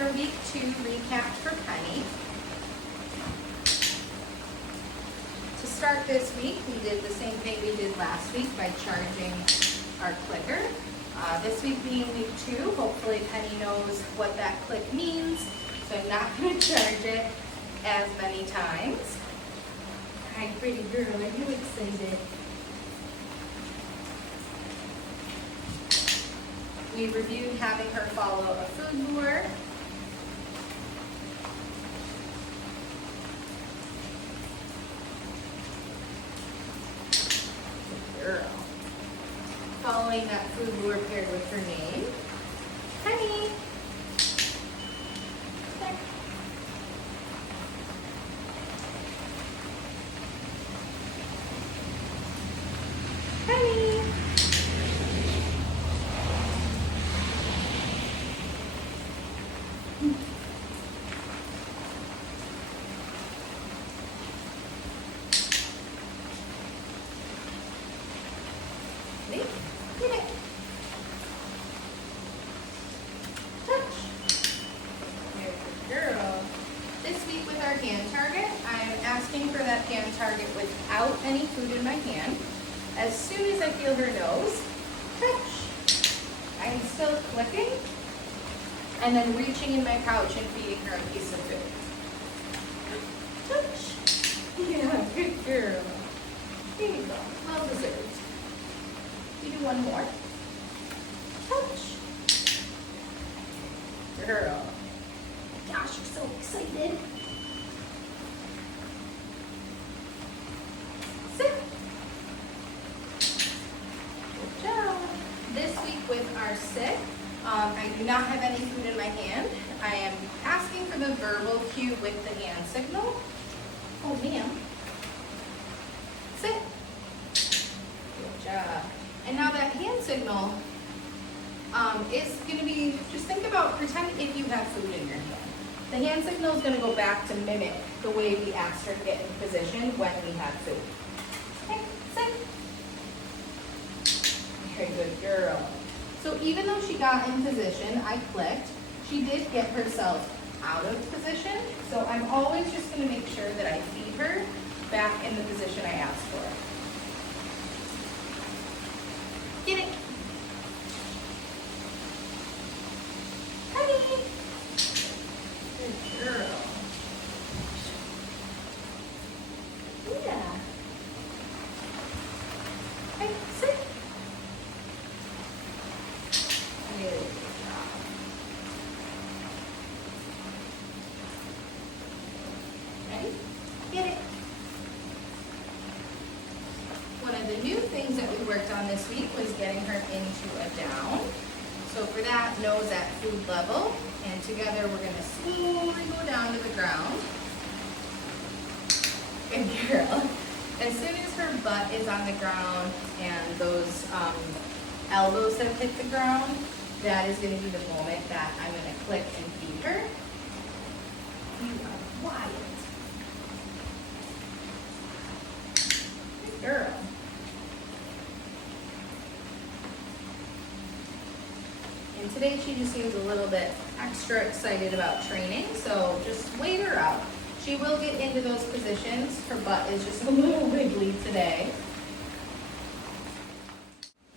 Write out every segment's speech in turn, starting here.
our week 2 recap for Penny. To start this week, we did the same thing we did last week by charging our clicker. This week being week 2, hopefully Penny knows what that click means, so I'm not going to charge it as many times. Hi, pretty girl, are you excited? We reviewed having her follow a food lure. Good girl. Following that food lure paired with her name. Penny. There. Penny. Get it. Touch. Good girl. This week with our hand target, I'm asking for that hand target without any food in my hand. As soon as I feel her nose, touch. I'm still clicking and then reaching in my pouch and feeding her a piece of food. Touch. Yeah, good girl. Here you go. Well deserved. You do one more. Touch. Girl. Gosh, you're so excited. Sit. Good job. This week with our sit, I do not have any food in my hand. I am asking for the verbal cue with the hand signal. Oh, ma'am. Sit. Good job. And now that hand signal is going to be, just think about, pretend if you have food in your hand. The hand signal is going to go back to mimic the way we asked her to get in position when we have food. Okay, sit. Very good girl. So even though she got in position, I clicked, she did get herself out of position. So I'm always just going to make sure that I feed her back in the position I asked for. Get it. Honey. Good girl. Yeah. Hey, sit. Good job. Ready? Get it. One of the new things that we worked on this week was getting her into a down. So for that, nose at food level, and together we're going to slowly go down to the ground. Good girl. As soon as her butt is on the ground and those elbows have hit the ground, that is going to be the moment that I'm going to click and feed her. You are quiet. Good girl. And today she just seems a little bit extra excited about training, so just wait her out. She will get into those positions. Her butt is just a little wiggly today.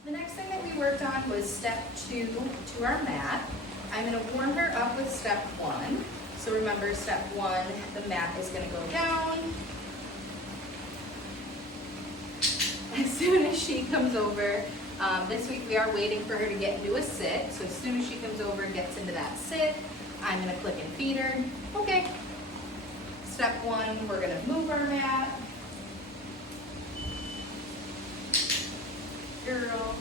The next thing that we worked on was step 2 to our mat. I'm going to warm her up with step 1. So remember, step 1, the mat is going to go down. As soon as she comes over, this week we are waiting for her to get into a sit. So as soon as she comes over and gets into that sit, I'm going to click and feed her. Okay. Step 1, we're going to move our mat. Girl.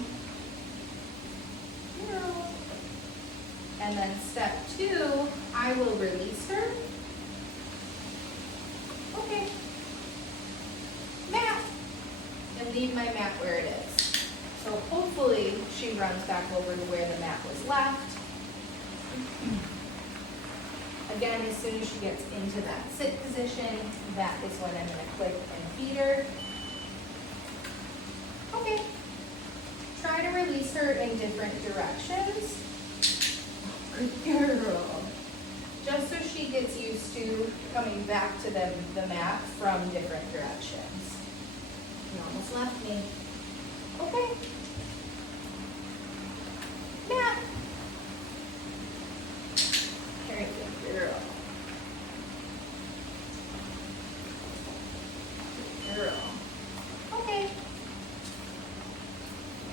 Girl. And then step 2, I will release her. Okay. Mat. And leave my mat where it is. So hopefully she runs back over to where the mat was left. Again, as soon as she gets into that sit position, that is when I'm going to click and feed her. Okay. Try to release her in different directions. Good girl. she gets used to coming back to the mat from different directions. You almost left me. Okay. Mat. Very good girl. Good girl. Okay.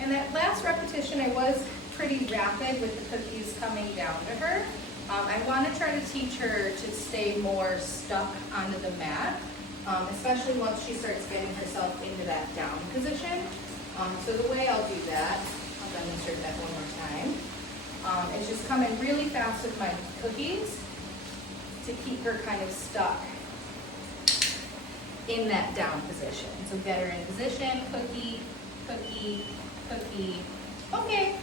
And that last repetition, I was pretty rapid with the cookies coming down to her. I want to try to teach her to stay more stuck onto the mat, especially once she starts getting herself into that down position. So the way I'll do that, I'll demonstrate that one more time, is just come in really fast with my cookies to keep her kind of stuck in that down position. So get her in position, cookie, cookie, cookie. Okay.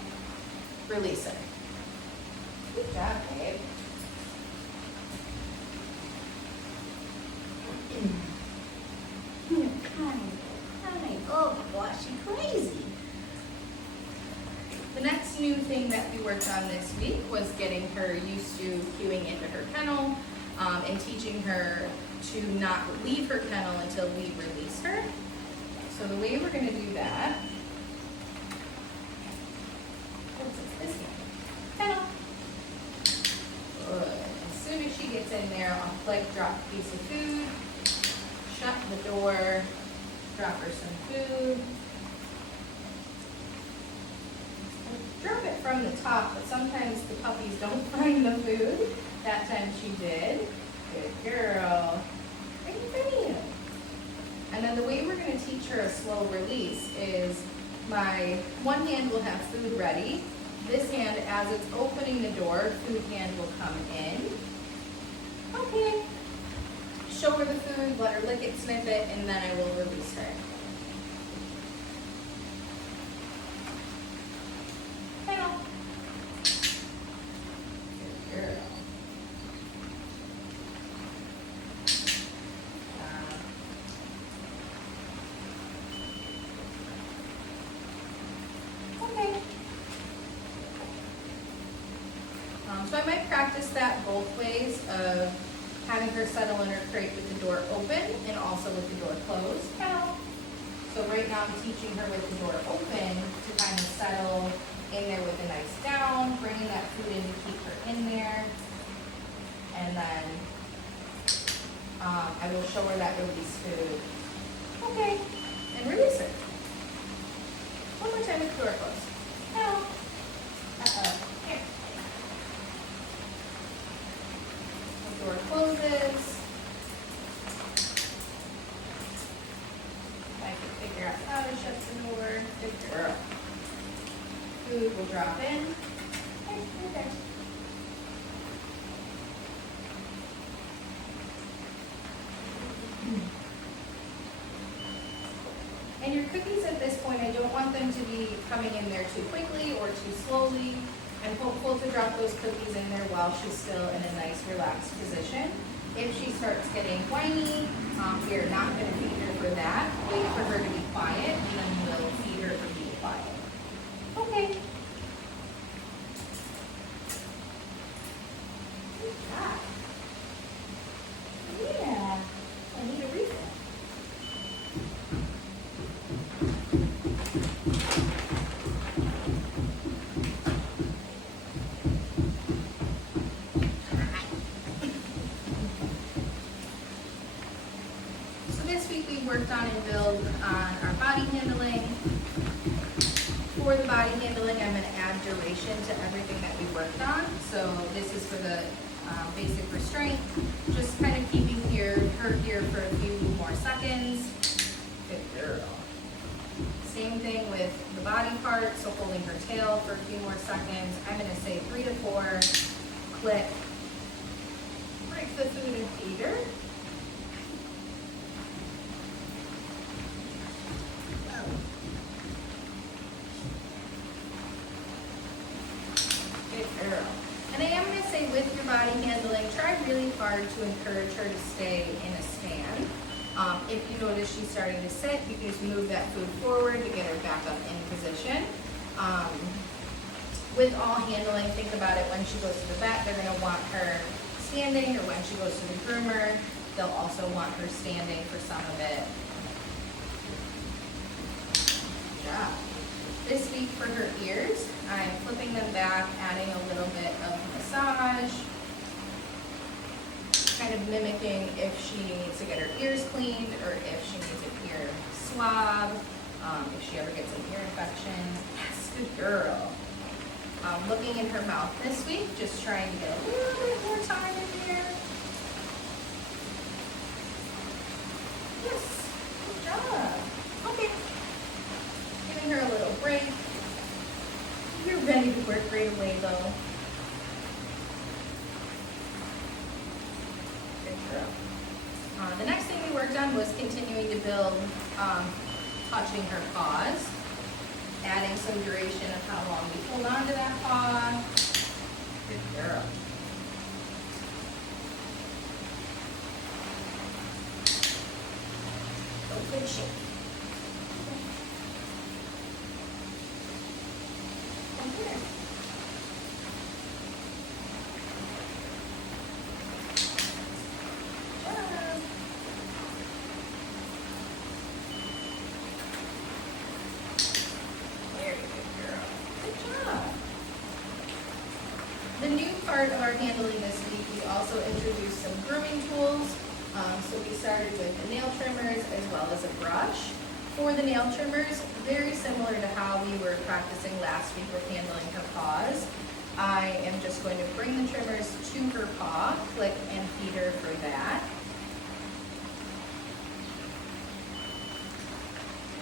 Release her. Good job, babe. Kind. Oh my gosh, she's crazy. The next new thing that we worked on this week was getting her used to cueing into her kennel and teaching her to not leave her kennel until we release her. So the way we're going to do that, this kennel. Good. As soon as she gets in there, I'll click, drop a piece of food, shut the door, drop her some food. Drop it from the top, but sometimes the puppies don't find the food. That time she did. Good girl. Bring. And then the way we're going to teach her a slow release is my one hand will have food ready. This hand, as it's opening the door, food hand will come in. Okay. Show her the food, let her lick it, sniff it, and then I will release her. Kennel. Good girl. Okay. So I might practice that both ways of having her settle in her crate with the door open and also with the door closed. Kennel. So right now I'm teaching her with the door open to kind of settle in there with a nice down, bringing that food in to keep her in there. And then I will show her that release food. Okay, and release her. One more time with the door closed. Kennel. Here. The door closes. I can figure out how to shut the door. Good girl. Food will drop in. Okay. And your cookies at this point, I don't want them to be coming in there too quickly or too slowly. I'm hopeful to drop those cookies in there while she's still in a nice relaxed position. If she starts getting whiny, we are not going to feed her for that. Wait for her to be quiet, and then we'll feed her for being quiet. Okay. Good job. Yeah. I need a refill. Worked on and build on our body handling. For the body handling, I'm going to add duration to everything that we worked on. So this is for the basic restraint, just kind of keeping her here for a few more seconds. Good girl. Same thing with the body part, so holding her tail for a few more seconds. I'm going to say 3 to 4, click, break the food and feed her. And I am going to say with your body handling, try really hard to encourage her to stay in a stand. If you notice she's starting to sit, you can just move that food forward to get her back up in position. With all handling, think about it when she goes to the vet, they're going to want her standing, or when she goes to the groomer, they'll also want her standing for some of it. Good job. This week for her ears, I'm flipping them back, adding a little bit of massage, kind of mimicking if she needs to get her ears cleaned or if she needs an ear swab, if she ever gets an ear infection. Yes, good girl. Looking in her mouth this week, just trying to get a little bit more time in here. Yes, good job. Okay. Giving her a little break. You're ready to work right away though. Good girl. The next thing we worked on was continuing to build touching her paws, adding some duration of how long we hold on to that paw. Good girl. Oh, good shape. Come here. The new part of our handling this week, we also introduced some grooming tools. So we started with the nail trimmers as well as a brush. For the nail trimmers, very similar to how we were practicing last week with handling her paws. I am just going to bring the trimmers to her paw, click and feed her for that.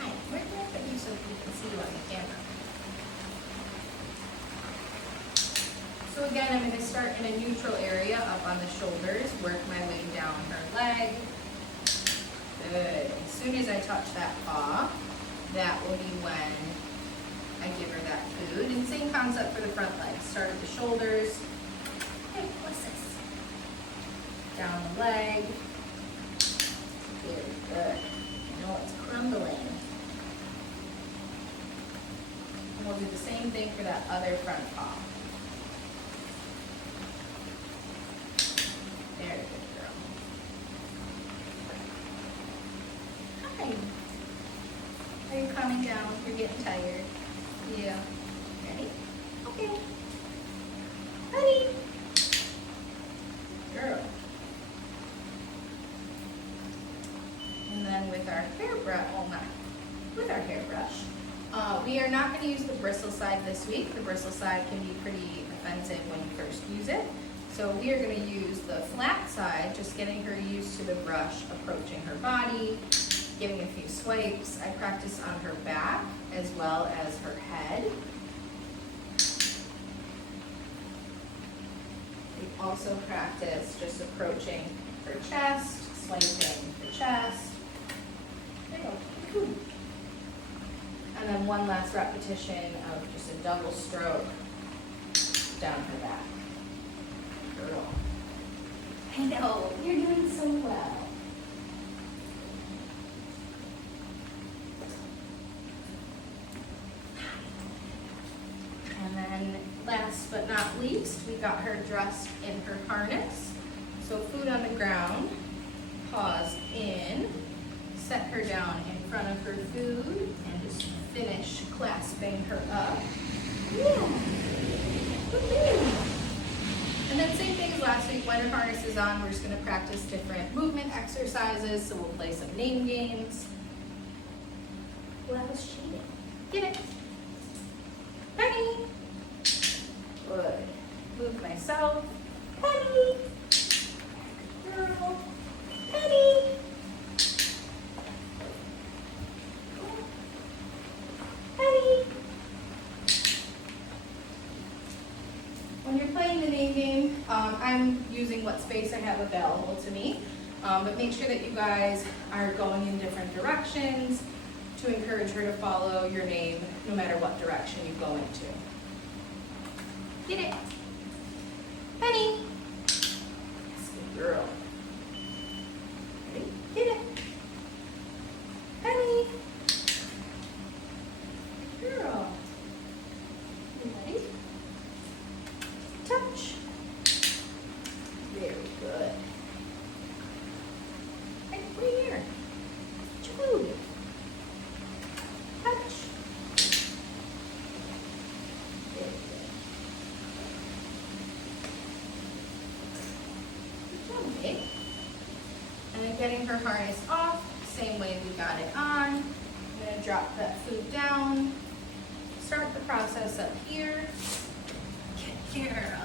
Hi, where can I put you so we can see you on the camera? So again, I'm going to start in a neutral area up on the shoulders, work my way down her leg. Good. As soon as I touch that paw, that will be when I give her that food. And same concept for the front leg. Start at the shoulders. Hey, what's this? Down the leg. Very good. I know it's crumbling. And we'll do the same thing for that other front paw. Very good, girl. Hi. Are you calming down? You're getting tired. Yeah. Ready? Okay. Honey. Girl. And then with our hairbrush, well not, with our hairbrush, we are not going to use the bristle side this week. The bristle side can be pretty offensive when you first use it. So we are going to use the flat side, just getting her used to the brush approaching her body, giving a few swipes. I practice on her back as well as her head. We also practice just approaching her chest, swiping her chest. There you go. And then one last repetition of just a double stroke down her back. Girl. I know, you're doing so well. And then last but not least, we got her dressed in her harness. So food on the ground, paws in, set her down in front of her food, and just finish clasping her up. Yeah. Woo-hoo. And then same thing as last week, when her harness is on, we're just going to practice different movement exercises. So we'll play some name games. Well, that was cheating. Get it. Penny. Good. Move myself. Penny. Girl. Penny. Penny. When you're playing the name game, I'm using what space I have available to me, but make sure that you guys are going in different directions to encourage her to follow your name no matter what direction you go into. Get it. Penny. That's a good girl. Ready? Get it. Penny. Good girl. You ready? Touch. Very good. getting her harness off, same way we got it on. I'm gonna drop that food down, start the process up here, get here,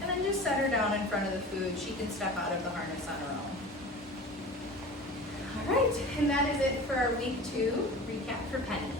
and then just set her down in front of the food. She can step out of the harness on her own. All right, and that is it for our week 2 recap for Penny.